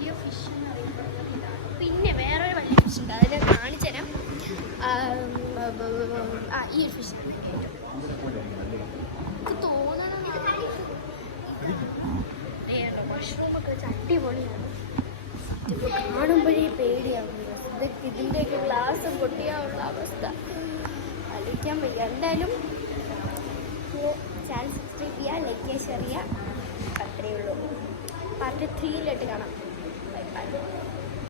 വലിയ ഫിഷ് എന്ന് അറിയപ്പെടുന്നത് ഇതാണ്. പിന്നെ വേറൊരു വലിയ ഫിഷ് ഉണ്ട്, അതിനെ കാണിച്ചു തരാം. ഈ ഫിഷ് തോന്നണം മഷ്റൂമൊക്കെ വെച്ച് അടിപൊളിയാണ്. കാണുമ്പോഴേ പേടിയാവുന്നത്. ഇതൊക്കെ ഇതിൻ്റെയൊക്കെ ഗ്ലാസ് പൊട്ടിയാനുള്ള അവസ്ഥ കളിക്കാൻ വയ്യ. എന്തായാലും ചാനൽ സബ്സ്ക്രൈബ് ചെയ്യുക, ലൈക്ക് ചെയ്യുക, ഷെയർ ചെയ്യുക. അത്രയേ ഉള്ളൂ. പാർട്ട് 3 കാണാം. Bye bye.